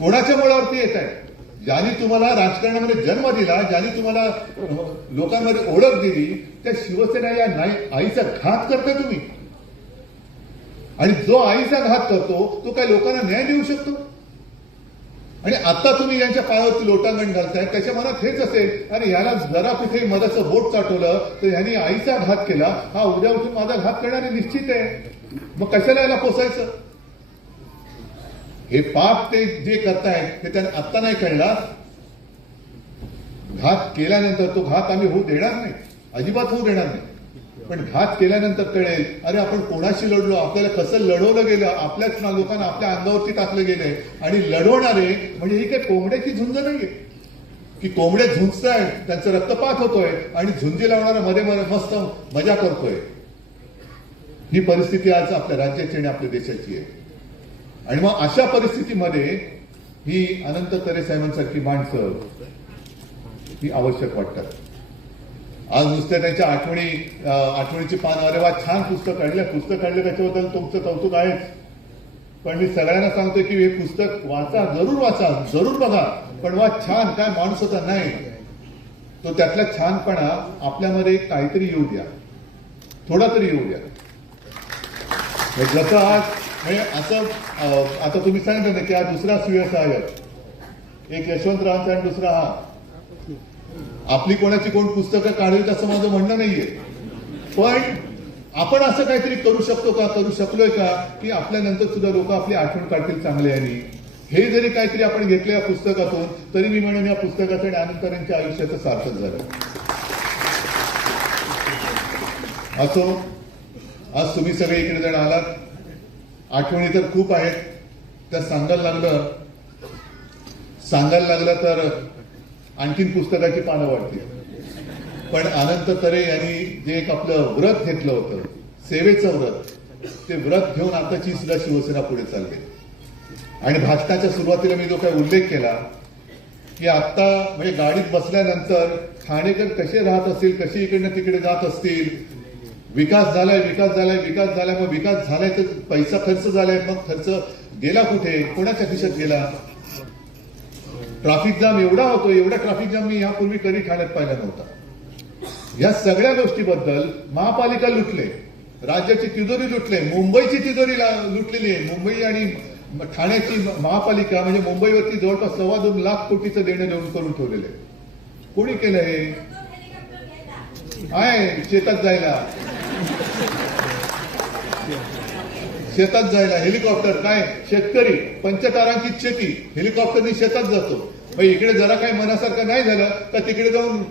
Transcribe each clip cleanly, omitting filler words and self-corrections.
कोणाच्या मुळावरती येत आहे? ज्यांनी तुम्हाला राजकारणामध्ये जन्म दिला, ज्यांनी तुम्हाला लोकांमध्ये ओळख दिली, त्या शिवसेना या आईचा घात करता तुम्ही. आणि जो आईचा घात करतो तो काय लोकांना न्याय देऊ शकतो? आणि आता तुम्ही यांच्या पायावरती लोटांगण घालताय, त्याच्या मनात हेच असेल, अरे याला जरा कुठे मधाचं बोट चाटवलं तर यांनी आईचा घात केला, हा उद्या उठून माझा घात करणारे निश्चित आहे, मग कशाला याला पोसायचं? हे पाप ते जे करतायत ते त्यांना आत्ता नाही कळला. घात केल्यानंतर तो घात आम्ही होऊ देणार नाही, अजिबात होऊ देणार नाही. पण घात केल्यानंतर कळेल, अरे आपण कोणाशी लढलो, आपल्याला कसं लढवलं गेलं, आपल्याच लोकांना आपल्या अंगावरती टाकलं गेलंय. आणि लढवणारे म्हणजे ही काही कोंबड्याची झुंज नाहीये की कोंबड्या झुंजतायत, त्यांचं रक्तपात होतोय आणि झुंजी लावणारा मध्ये मस्त मजा करतोय. ही परिस्थिती आज आपल्या राज्याची आणि आपल्या देशाची आहे. आणि मग अशा परिस्थितीमध्ये ही अनंत तरे साहेबांसारखी माणसं ही आवश्यक वाटतात. आज नुसत्या त्यांच्या आठवणीची पानं, अरे वा छान पुस्तक काढलं, पुस्तक काढलं त्याच्याबद्दल तुमचं कौतुक आहेच. पण मी सगळ्यांना सांगतोय की हे पुस्तक वाचा, जरूर बघा, पण वा छान काय माणूस होता नाही, तो त्यातला छानपणा आपल्यामध्ये काहीतरी येऊ द्या, थोडा तरी येऊ द्या. जसं आज म्हणजे असं आता तुम्ही सांगितलं ना की हा दुसरा सुयसहायक, एक यशवंतरावांचा आणि दुसरा हा. आपली कोणाची कोण पुस्तकं काढेल असं माझं म्हणणं नाहीये, पण आपण असं काहीतरी करू शकतो का, करू शकलोय का की आपल्यानंतर सुद्धा लोक आपली आठवण काढतील चांगल्याने. हे जरी काहीतरी आपण घेतलं या पुस्तकातून, तरी मी म्हणेन या पुस्तकाचं आणि अनंतरांच्या आयुष्याचं सार्थक झालं. असो, आज तुम्ही सगळे इकडे जण आलात, आठवणी तर खूप आहेत, त्या सांगायला लागलं तर आणखीन पुस्तकाची पानं वाढतील. पण अनंत तरे यांनी जे एक आपलं व्रत घेतलं होतं, सेवेचं व्रत, ते व्रत घेऊन आताची सुद्धा शिवसेना पुढे चालली. आणि भाषणाच्या सुरुवातीला मी जो काही उल्लेख केला की आता म्हणजे गाडीत बसल्यानंतर ठाणेकर कसे राहत असतील, कसे इकडनं तिकडे जात असतील, विकास झालाय, मग विकास झालाय तर पैसा खर्च झालाय, मग खर्च गेला कुठे, कोणाच्या खिशात गेला? ट्रॅफिक जाम एवढा होतो, एवढा ट्रॅफिक जाम मी यापूर्वी कधी ठाण्यात पाहिला नव्हता. या सगळ्या गोष्टीबद्दल महापालिका लुटले, राज्याची तिजोरी लुटले, मुंबईची तिजोरी लुटलेली आहे. मुंबई आणि ठाण्याची महापालिका म्हणजे मुंबईवरती जवळपास 2.25 लाख कोटीचं देणं देऊन करून ठेवलेलं आहे. कोणी केलं हे? आहे शेतात जायला हेलिकॉप्टर, काय शेतकरी, पंचतारांकित शेती, हेलिकॉप्टरनी शेतात जातो. मग इकडे जरा काही मनासारखं नाही झालं तर तिकडे जाऊन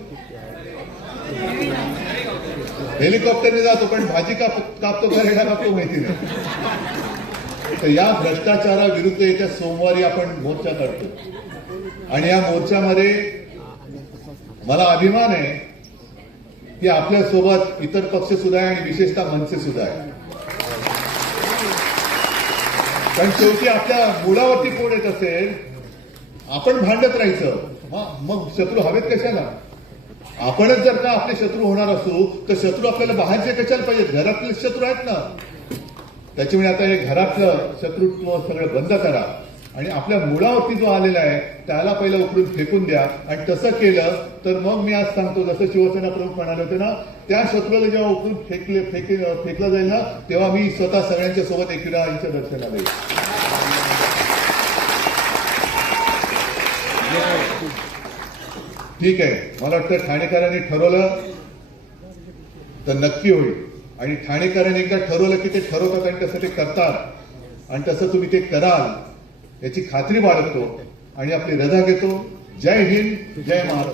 हेलिकॉप्टरने जातो, पण भाजी कापतो का रेडा कापतो माहिती नाही. तर या भ्रष्टाचाराविरुद्ध येत्या सोमवारी आपण मोर्चा काढतो. आणि या मोर्चामध्ये मला अभिमान आहे की आपल्यासोबत इतर पक्ष सुद्धा आहे आणि विशेषतः मनसे सुद्धा आहे. पण शेवटी आपल्या मुलावरती कोण येत असेल, आपण भांडत राहायचं, मग शत्रू हवेत कशाला? आपणच जर का आपले शत्रू होणार असू तर शत्रू आपल्याला बाहेरचे कशाला पाहिजेत? घरातले शत्रू आहेत ना. त्याच्यामुळे आता हे घरातलं शत्रुत्व सगळं बंद करा आणि आपल्या मुळावरती जो आलेला आहे त्याला पहिलं उकळून फेकून द्या. आणि तसं केलं तर मग मी आज सांगतो, जसं शिवसेना प्रमुख म्हणाले होते ना, त्या शत्रूला जेव्हा उकळून फेकलं जाईल ना, तेव्हा मी स्वतः सगळ्यांच्या सोबत एकविराच्या दर्शनाला येईल. ठीक आहे, मला वाटतं ठाणेकरांनी ठरवलं तर नक्की होईल. आणि ठाणेकरांनी एकदा ठरवलं की ते ठरवतात आणि तसं ते करतात आणि तसं तुम्ही ते कराल याची खात्री बाळगतो आणि आपली रजा घेतो. जय हिंद, जय महाराष्ट्र.